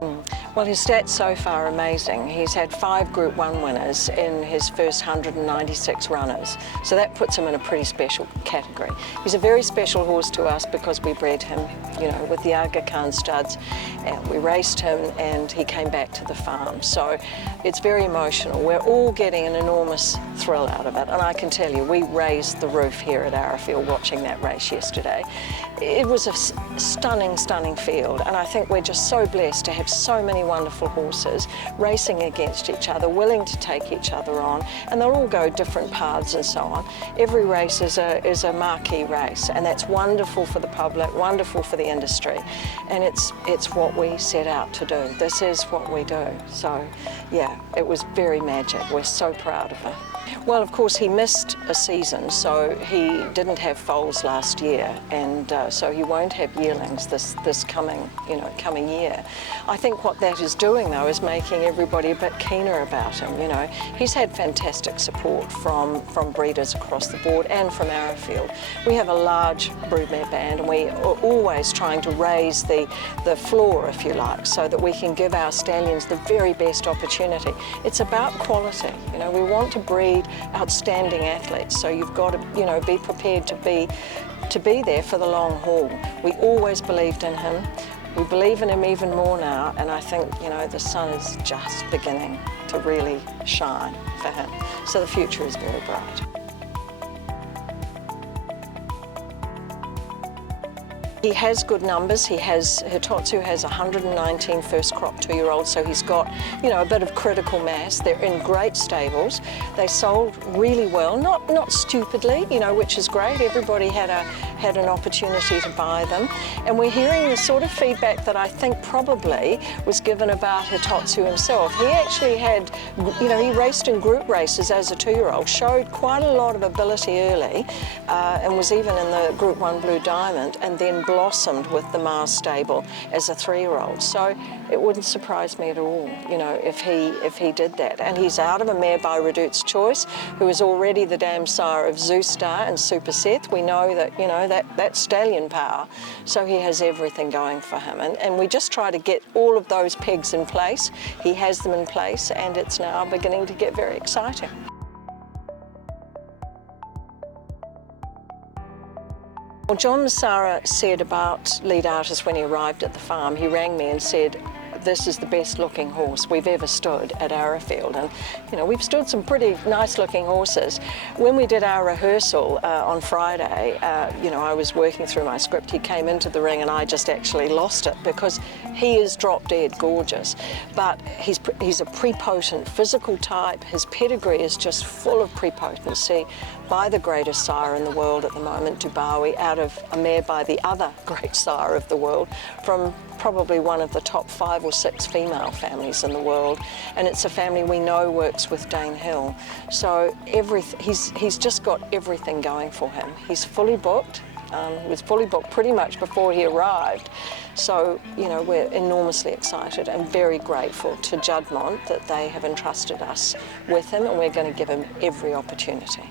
Well, his stats so far are amazing. He's had 5 Group 1 winners in his first 196 runners, so that puts him in a pretty special category. He's a very special horse to us because we bred him, you know, with the Aga Khan studs, and we raced him and he came back to the farm. So it's very emotional. We're all getting an enormous thrill out of it, and I can tell you, we raised the roof here at Arrowfield watching that race yesterday. It was a stunning, stunning field, and I think we're just so blessed to have so many wonderful horses racing against each other, willing to take each other on, and they'll all go different paths and so on. Every race is a marquee race, and that's wonderful for the public, wonderful for the industry, and it's what we set out to do. This is what we do. So yeah, it was very magic. We're so proud of her. Well, of course, he missed a season, so he didn't have foals last year, and so he won't have yearlings this coming year. I think what that is doing, though, is making everybody a bit keener about him. You know, he's had fantastic support from breeders across the board and from Arrowfield. We have a large broodmare band, and we are always trying to raise the floor, if you like, so that we can give our stallions the very best opportunity. It's about quality. You know, we want to breed outstanding athletes, so you've got to, you know, be prepared to be there for the long haul. We always believed in him. We believe in him even more now, and I think, you know, the sun is just beginning to really shine for him. So the future is very bright. He has good numbers. Hitotsu has 119 first crop 2-year-olds, so he's got, you know, a bit of critical mass. They're in great stables. They sold really well, not stupidly, you know, which is great. Everybody had an opportunity to buy them. And we're hearing the sort of feedback that I think probably was given about Hitotsu himself. He actually had, you know, he raced in group races as a 2-year-old, showed quite a lot of ability early, and was even in the Group 1 Blue Diamond, and then blossomed with the Mars stable as a 3-year-old. So it wouldn't surprise me at all, you know, if he did that. And he's out of a mare by Redute's Choice, who is already the dam sire of Zeus Star and Super Seth. We know that, you know, that's stallion power. So he has everything going for him. And we just try to get all of those pegs in place. He has them in place, and it's now beginning to get very exciting. Well, John Massara said about Lead Artist when he arrived at the farm. He rang me and said, this is the best looking horse we've ever stood at Arrowfield. And, you know, we've stood some pretty nice looking horses. When we did our rehearsal on Friday, you know, I was working through my script. He came into the ring and I just actually lost it, because he is drop dead gorgeous. But he's a prepotent physical type. His pedigree is just full of prepotency by the greatest sire in the world at the moment, Dubawi, out of a mare by the other great sire of the world, from probably one of the top 5 or 6 female families in the world, and it's a family we know works with Dane Hill. So he's just got everything going for him. He's fully booked. He was fully booked pretty much before he arrived. So, you know, we're enormously excited and very grateful to Juddmonte that they have entrusted us with him, and we're going to give him every opportunity.